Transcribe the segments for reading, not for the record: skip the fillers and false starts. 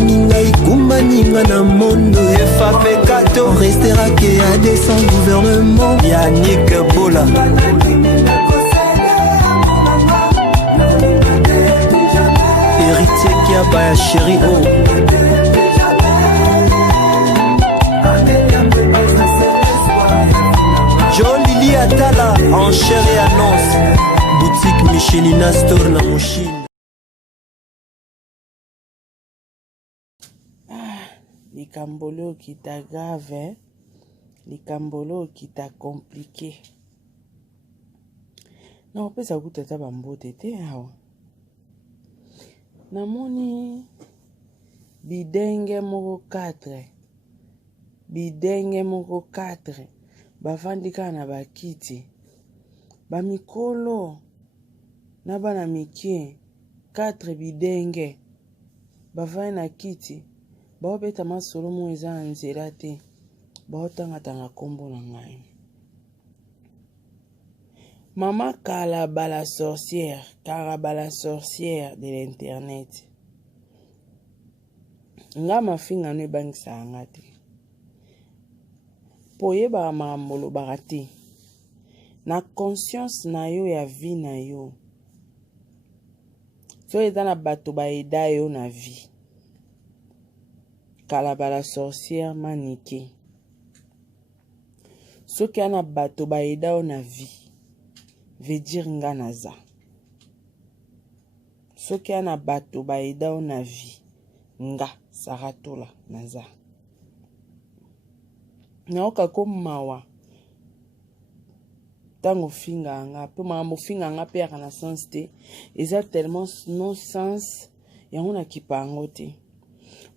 ninga ikuma ninga na mondo FAP Kato on restera que à des sans gouvernement Yannick Bola héritier qui a baya chéri oh John Lili Atala enchère et annonce boutique Michelina Store na Mochine. Likambolo qui t'a grave, likambolo qui t'a compliqué. Non, peut ça goûte ta bambo tété hawa. Namoni bidenge moko 4. Bidenge moko 4. Bavandika na bakiti. Bamikolo na bana mikie 4 bidenge. Bavai na kiti. Baobeta masolo mo eza nzela te. Baotanga kombo na ngai. Maman Carabala sorcière de l'internet. Nga mafinga no ebangisa anga te. Poye ba mamolo barate. Na conscience na yo ya vie na yo. So eza na bato ba eda yo na vie. Carabala sorcière maniqué. So ki ana bato ba eda yo na vie. Veut dire nga naza. Soki ana bato ba eda o na vie. Nga saratola naza. Naoka komawa. Tango finga anga. Pe mambo finga anga pe yaka na sens te. Eza tellement non sens. Yango na kipango te.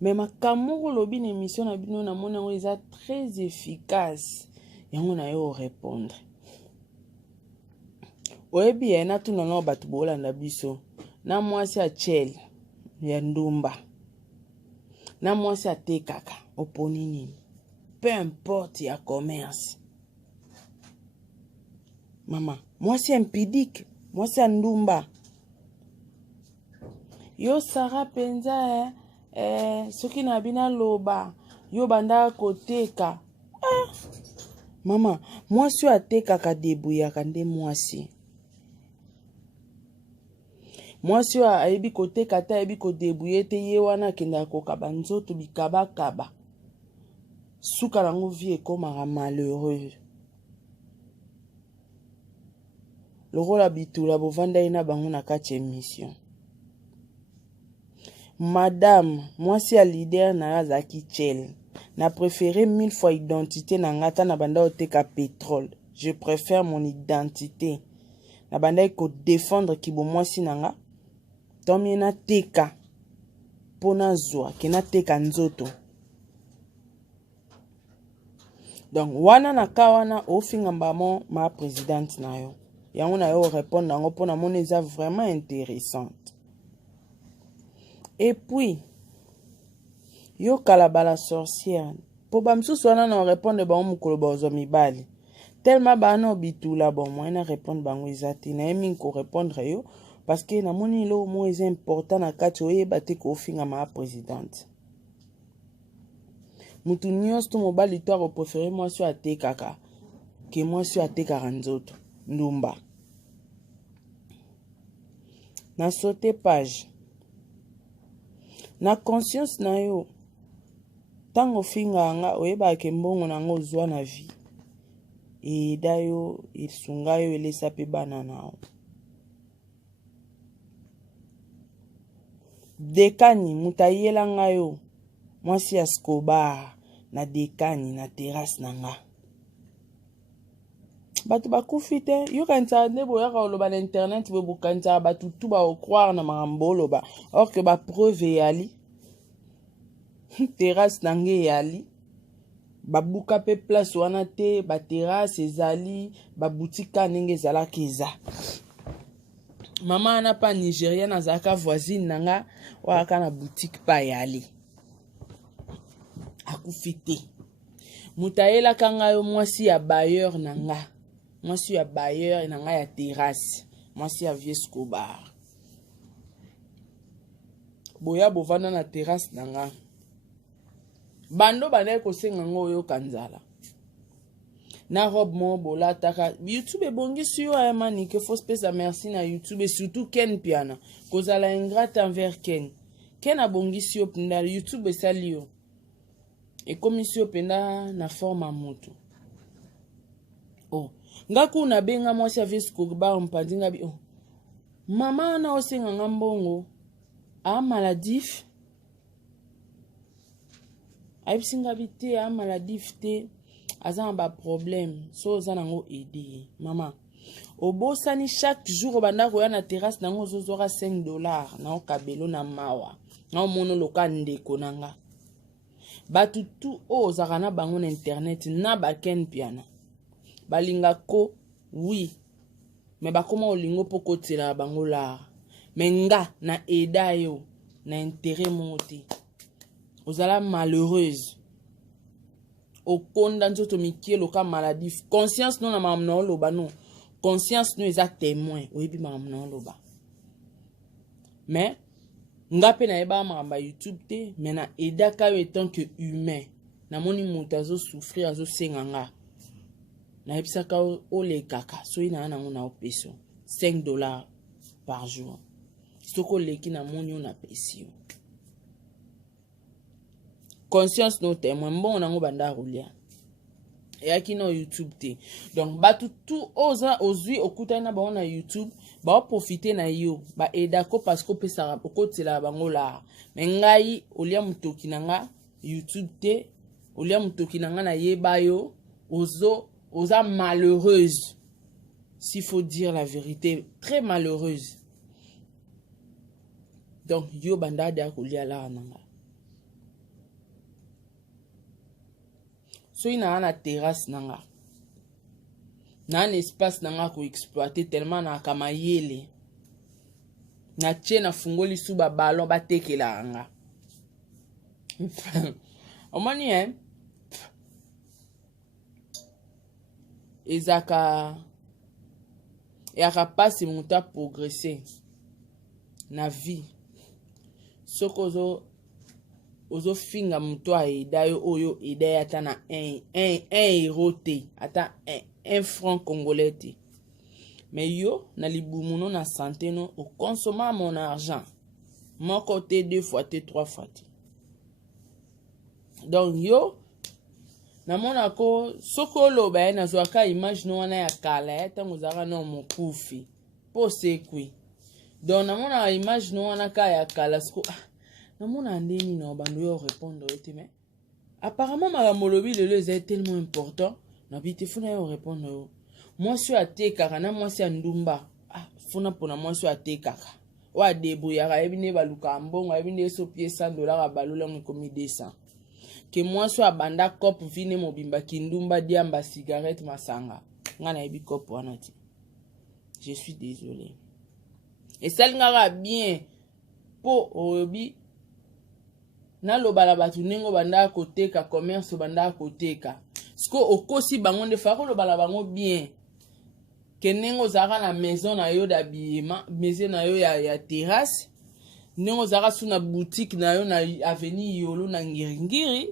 Mais makamoko lobi na émission na bino na mona yango eza très efficace. Yango na yo répondre. Oyebi ya na tuna na batu bolanda biso na mwasi a chel ya ndumba na mwasi a tekaka oponi nini peu importe ya commerce mama mwasi impidique mwasi a ndumba yo sara penza soki na bina loba yo banda koteka mama mwasi a tekaka debuyaka nde mwasi mwasi wa ayebi koteka ta ayebi kodebouye te ye wana kenda kokaba nzoto bikaba suka nango vie ekomaka malheureux lokola bitula bovanda na bango na kati émission madame mwasi ya leader na azaki chel na préféré 1000 fois identité na ngata na banda oteka pétrole je préfère mon identité na banda ko défendre ki bo mwasi nanga Tomi na teka pona zwa kena teka nzoto. Donc wana na kawana ofinga mbamo ma présidente na yo. Yango na yo répondre nango pona mona eza vraiment intéressante. Et puis yo Carabala sorcière po bamsusu wana na répondre ba mukolo bozo mibali. Tellement ba no bitula bon moi na répondre bango ezati na yemi ko répondre yo. Parce que na moni lo mo est important na kati oyeba te ko finga ma présidente. Mutu nyos to mobali to a préféré moi sur ate kaka que moi sur ate karanzoto ndumba. Na sauté page. Na conscience na yo tango finga anga oyeba ke mbongo nango zwa na vie. E dayo isunga yo elesa pe banana. Dekani mutayela ngayo mwasi ya Scobar na dekani na terrasse nanga batu bakufite yo kanza ndebo ya koloba na internet bo bukanza batu tu ba croire na mambolo ba or que ba preuve yali terrasse nange yali babuka pe place wana te ba terrasse ezali ba boutique nenge zala keza Maman n'a pas Nigérienne à zaka voisine nanga waka na boutique pa yali. Akufite. Mutaela kanga yo mwasi ya bailleur nanga. Mwasi ya bailleur nanga ya terrasse. Mwasi ya vieux Scobar. boya bovanda na terrasse nanga bando banaye kosenga ngo oyo kanzala na robe mo bolataka YouTube ebongisi yo ayamani ke faut pesa merci na YouTube et surtout Ken piana kozala ingrate envers Ken abongisi yo penda YouTube esali yo ekomisi yo penda na forme moto oh ngaku na benga mwasi avis koba mpandinga bi oh mama na osenga ngambongo a maladif aipsinga bite a maladif te aza ba problème so za nango aider mama obosani chaque jour banda ko ya na terrasse nango zozora $5 na okabelo na mawa na mono loka ndeko nanga batutu ozaka na bango na internet na baken piana balinga ko oui mais bakoma olingo poko tela bango la menga na eda yo na intérêt monté ozala malheureuse okonda nzoto mikie loka maladie conscience non na mamna loba non conscience no eza témoin oyebi mamna loba mais ngape na eba mamba YouTube te mais na eda ka yo étant que humain na moni muta zo souffrir azo senganga na ebisaka ole kaka so ina na ngona opeso $5 par jour soko leki na moni on apesio conscience no témoin bon nango banda rolia yaki no YouTube te donc batu tout oza ozui okuta na ba na YouTube ba profiter na yo ba edako parce que pesa okotela bango la mengai olia mutoki nanga YouTube te olia mutoki nanga na yeba yo oza malheureuse s'il faut dire la vérité très malheureuse donc yo banda da kolia la nanga so ina na terrasse nanga na un espace nanga ko exploiter tellement na kama yele na tche na fungoli sous ba ballon ba tekela anga omani ezaka yaka pasi muta progresser na vie soko ozo finga muto aida yo oyo ida ya ta na un euro te ata un franc congolais te mais yo na libumuno na santé no o consommer mon argent mon côté 2 fois te 3 fois te donc yo na mona ko soko loba na zwaka image no wana ya kala ya tango zaka no mokufi po sekwi donc na mona image no wana ka ya kala soko na mona ndeni na bando yo répondre ete mais apparemment ma molobi le est tellement important na bité funa yo répondre yo moi sur atekaka na moi sur ndumba funa pona moi sur atekaka wa debrouillera ebine baluka mbongo ebine so pie $100 balula ngomi 200 que moi sur abanda cop vine mobimba kindumba diamba cigarette masanga ngana ebi cop wana ti je suis désolé et ça ngara bien po obi na lobala batu ningo banda koteka commerce banda koteka sko okosi bango de fako lobala bango bien kenengo zaka na maison na yo d'habillement maison na yo ya terrasse ningo zaka suna boutique na yo na avenue Yolo na Ngiringiri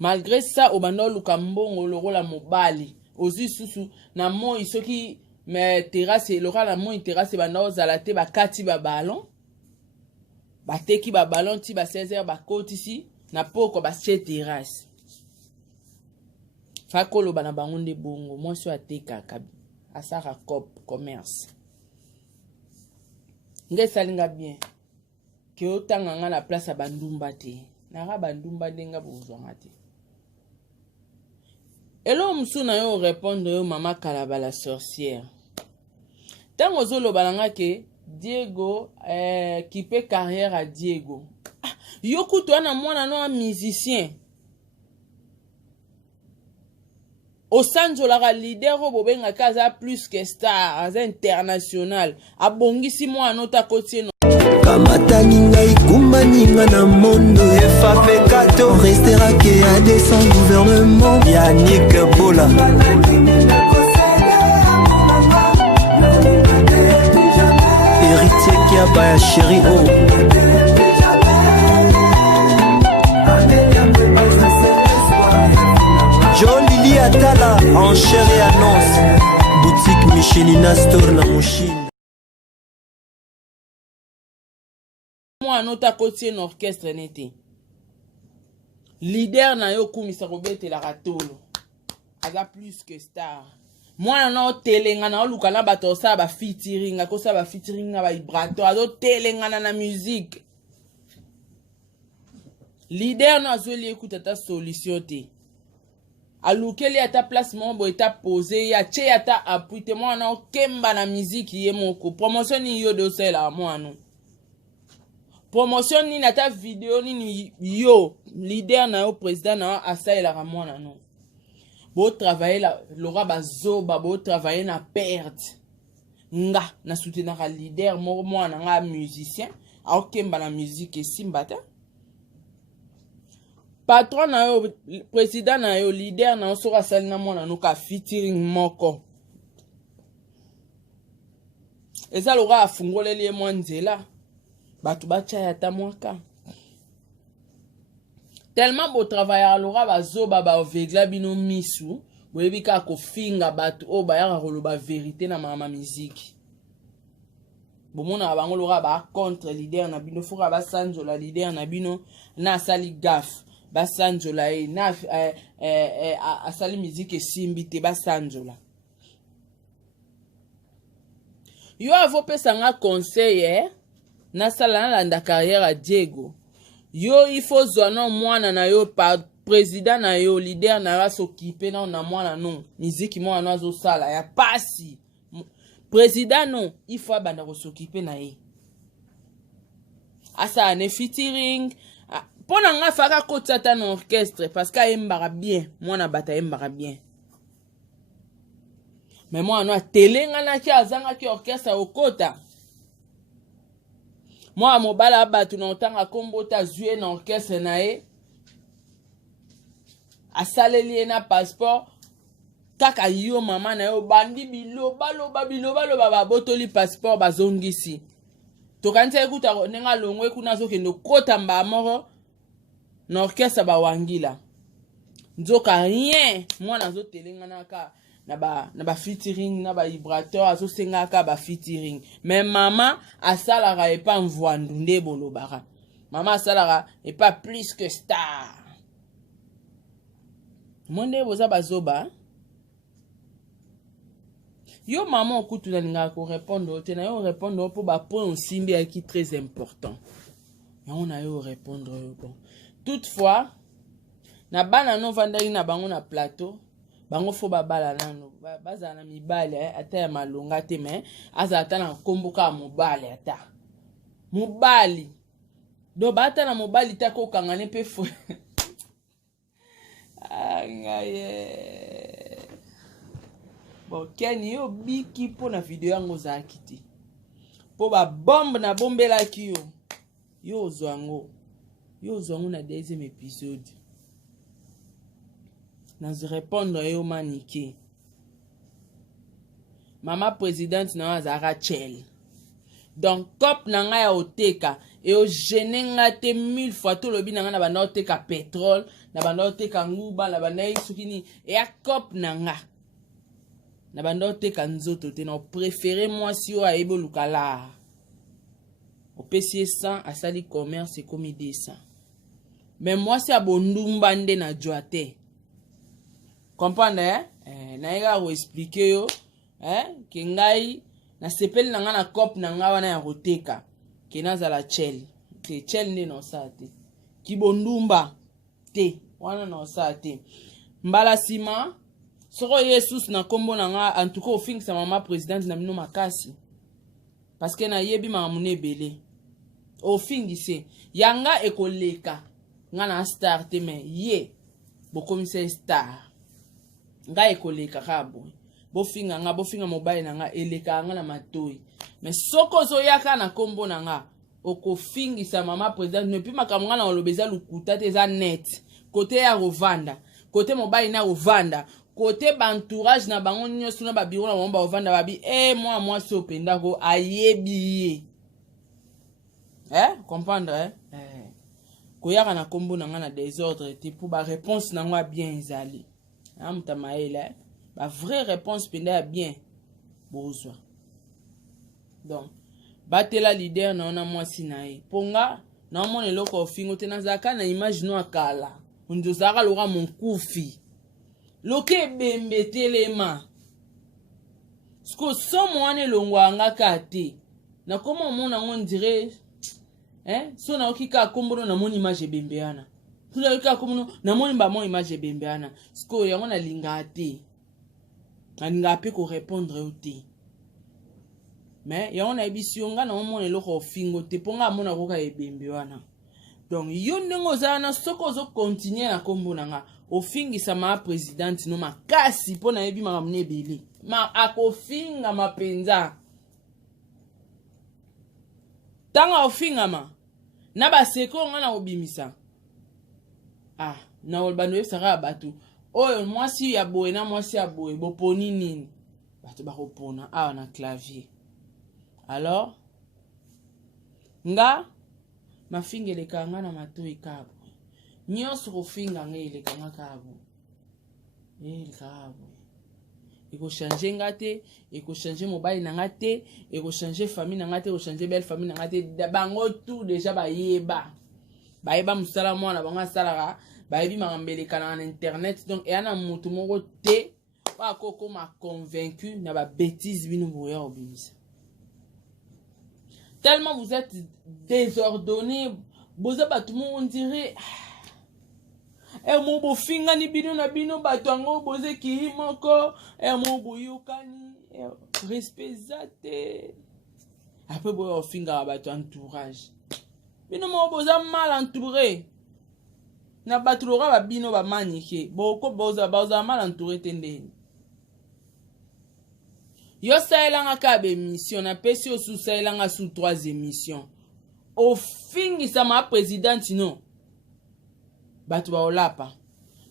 malgré ça obanda luka mbongo lokola mobali ozi susu na mo isoki mais terrasse lokola na mo terrasse banda ozala te bakati ba ballon bateki ba ballon ti ba 16h ba koti si na poko ba che terrasse fakolo bana bango nde bongo moi so ateka kabi asaka cop commerce nge salinga bien ke otanga nga na place ya bandumba te na bandumba ndenga bozwanga te elo musu na yo répondre yo mama Kalaba la sorcière tango zolo balanga ke Diego qui fait carrière à Diego yoku to na mwana no musicien osanjola leader bobenga kaza plus que star az international abongisi mwana ota kotie no kamatani ngai kumaninga na mondo FAP kato restera ke a descend gouvernement Yannick Bola héritier Kia Baya Chéri O Joe Lili Atala Enchère et annonce Boutique Michelina Store na Moshine. Moi nota côté un orchestre n'était leader na yo kumisa kobete la ratolo aga plus que star. Moi na telenga na luka na bato sa ba featuring ko sa ba featuring na ba vibrato azo telenga na musique. Leader na zoli écoute ta solution te. Alukeli ata place mombo eta posé ya che ata appui te moi na kemba na musique ye moko promotion ni yo do sela moi non. Promotion ni nata vidéo ni yo leader na yo président na asa la ramona non. Bo travailler la lora bazoba bo travailler na perte. Nga na soutenir le leader moi na nga musicien a kemba na musique et simbata. Patron na yo président na yo leader na so rasali na mona no ka featuring moko. Eza lora afungoleli mo nzela. Batu bacha ya tamwaka. Tellement beau travailler lora bazoba ba ovegla bino misu, boyebika ko finga batu o ba ya roloba vérité na mama musique. Bomona bango lora ba contre leader na bino fura ba sanjola leader na bino na sali gaf. Ba sanjola e na asali musique simbi te ba sanjola. Yo avope sanga conseiller na sala na la carrière à Diego. Yo il faut zono mwana na yo par président na yo leader na ra s'occuper na mwana non musique mwana na zo sala ya pasi président non il faut banda s'occuper na ye asa ne featuring pona nga faka kotata na orchestre parce que embara bien mwana bata embara bien mais moi no telenga na ki azanga ki orchestre okota. Moi mobala batu na otanga kombo ta zué na orchestre na e asaleli na passeport kaka yo mama na yo bandi biloba ba botoli passeport bazongisi to kanisa ekuta nenga longwe kuna zo kendo kota mba moro na orchestre ba wangila nzoka rien moi na zo telenga na ka na ba featuring na ba vibrateur azo senga ka ba featuring mais maman asalara et pas mvandu nde bolobara maman asalara et pas plus que star monde boza bazoba yo maman okutu na linga ko répondre te na yo répondre pour ba point simbi qui très important et on a yo répondre bon toutefois na bana no vandari na bango na plateau bango fo babala nano baza na mibale ata ya malonga te mais aza ata na komboka mobali ata mobali do bata na mobali ta ko kangane pe fo ngaye bon keni yo biki po na video yango za kiti po ba bombe na bombela ki yo zwango na deuxième épisode. Nous répondre yo maniqué. Mama présidente na Rachel. Donc cop na nga ya oteka e o genenga te 1000 fois to lobi na nga na bana oteka pétrole, na bana oteka nguba, na bana isukini e ya cop na nga. Na bana oteka nzoto te na préféré moi si o aebo lukala. O pesier 100 asali commerce comme 200. Mais moi si abondumba nde na joate. Comprendre na ega ko expliquer yo ke ngai na sepeli na nga na cop na nga wana ya roteka ke nazala chel te chel ne no sa te kibondumba te wana no sa te mbala sima soko Jesus na kombo na nga en tout cas ofingisa mama présidente na mino makasi parce que na yebi mamune ebele ofingise yanga ekoleka nga na star te me ye bokomise star nga ekoleka kabo bofinga nga bofinga mobile na nga eleka nga na matoi mais soko zo yaka na kombo na nga okofingisa mama président ne puis makambo nga na olobeza lukuta te za net côté ya rovanda côté mobile na rovanda côté bantourage na bango nyonso na ba bureau na bomba rovanda babi moi so penda ko ayebi Comprendre koyaka na kombo na nga na désordre te pour ba réponse na nga bien ezali amutamaela ba vraie réponse penda bien bozwa donc batela leader na ona mwasi na ye ponga na mona eloko ofingo te nazaka na image no akala ndozaka loka monkufi loke bembe telema sko somo wane longwa nga kate na koma mona on dirait so na okika kombono na moni image bembeana tula okika kombono na moni ba mon image bembeana sko yango na linga te alinga pe ko répondre ote mais yango na ebisionga na mona eloko ofingo te ponga mona koka ebembeana donc yo ndenge zana soko zo continuer na kombono nga ofingisa ma présidente no makasi pona yebi makamne ebele ma akofinga mapenza tanga ofingama na baseko nga na obimisa na olbano yebisaka batu oyo mwasi ya boye na mwasi ya boye boponi nini bato bakopona awa na clavier alors nga mafinga eleka nga na matoi kabo nyonso kofinga nga eleka nga kabo eko changer nga te eko changer mobali na nga te eko changer famille na nga te eko changer belle famille na nga te bango tout déjà bayeba musala mwana bango asalaka bayebi makambo elekana na internet donc eyana mutu moko te bakoko ma convaincu na ba bêtise bino boya obimisa tellement vous êtes désordonné boza batu mo on dirait mo bofinga ni bino na bino bato ango boze ki moko mo boyokani respect zate après boyo finga bato entourage bino mo boza mal entouré na bato loka ba bino ba manike boko boza mal entouré tendeni yo saelanga ka be mission na pesi o sous saelanga sous 3 émissions au fingi sa ma présidente non bato ba olapa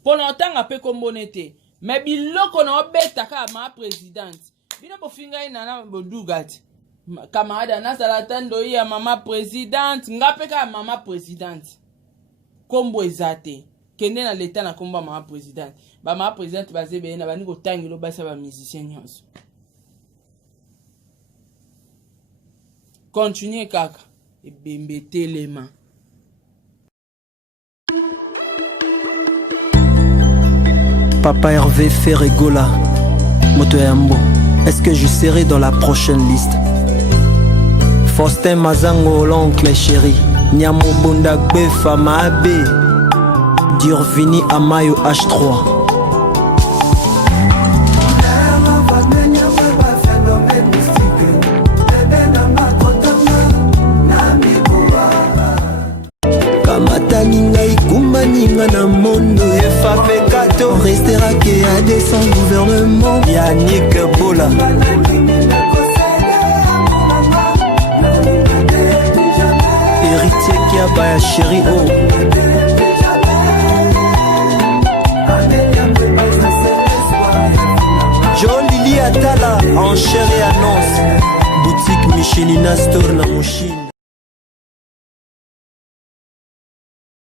pona otanga pe kombonete mais biloko na obeta ka ma présidente bino bofinga ina na bodugati camarade na salatando ya mama présidente ngape ka mama présidente kombo ezate kende na leta na kombo mama présidente ba mama présidente bazebe na bani ko tangilo basa ba musicien nyonso continuez kaka ebembete les mains. Papa Hervé Ferregola, Moto Yambo, est-ce que je serai dans la prochaine liste? Faustin Mazango, l'oncle chéri, Nyamo Bundagbe Famabe, Durvini Amayo H3. Ninga na mondo FAP Kato restera que à des sans gouvernement Yannick Bola héritier qui a baya chéri oh John Lili Atala en chair et annonce boutique Michelina Store na Mochine.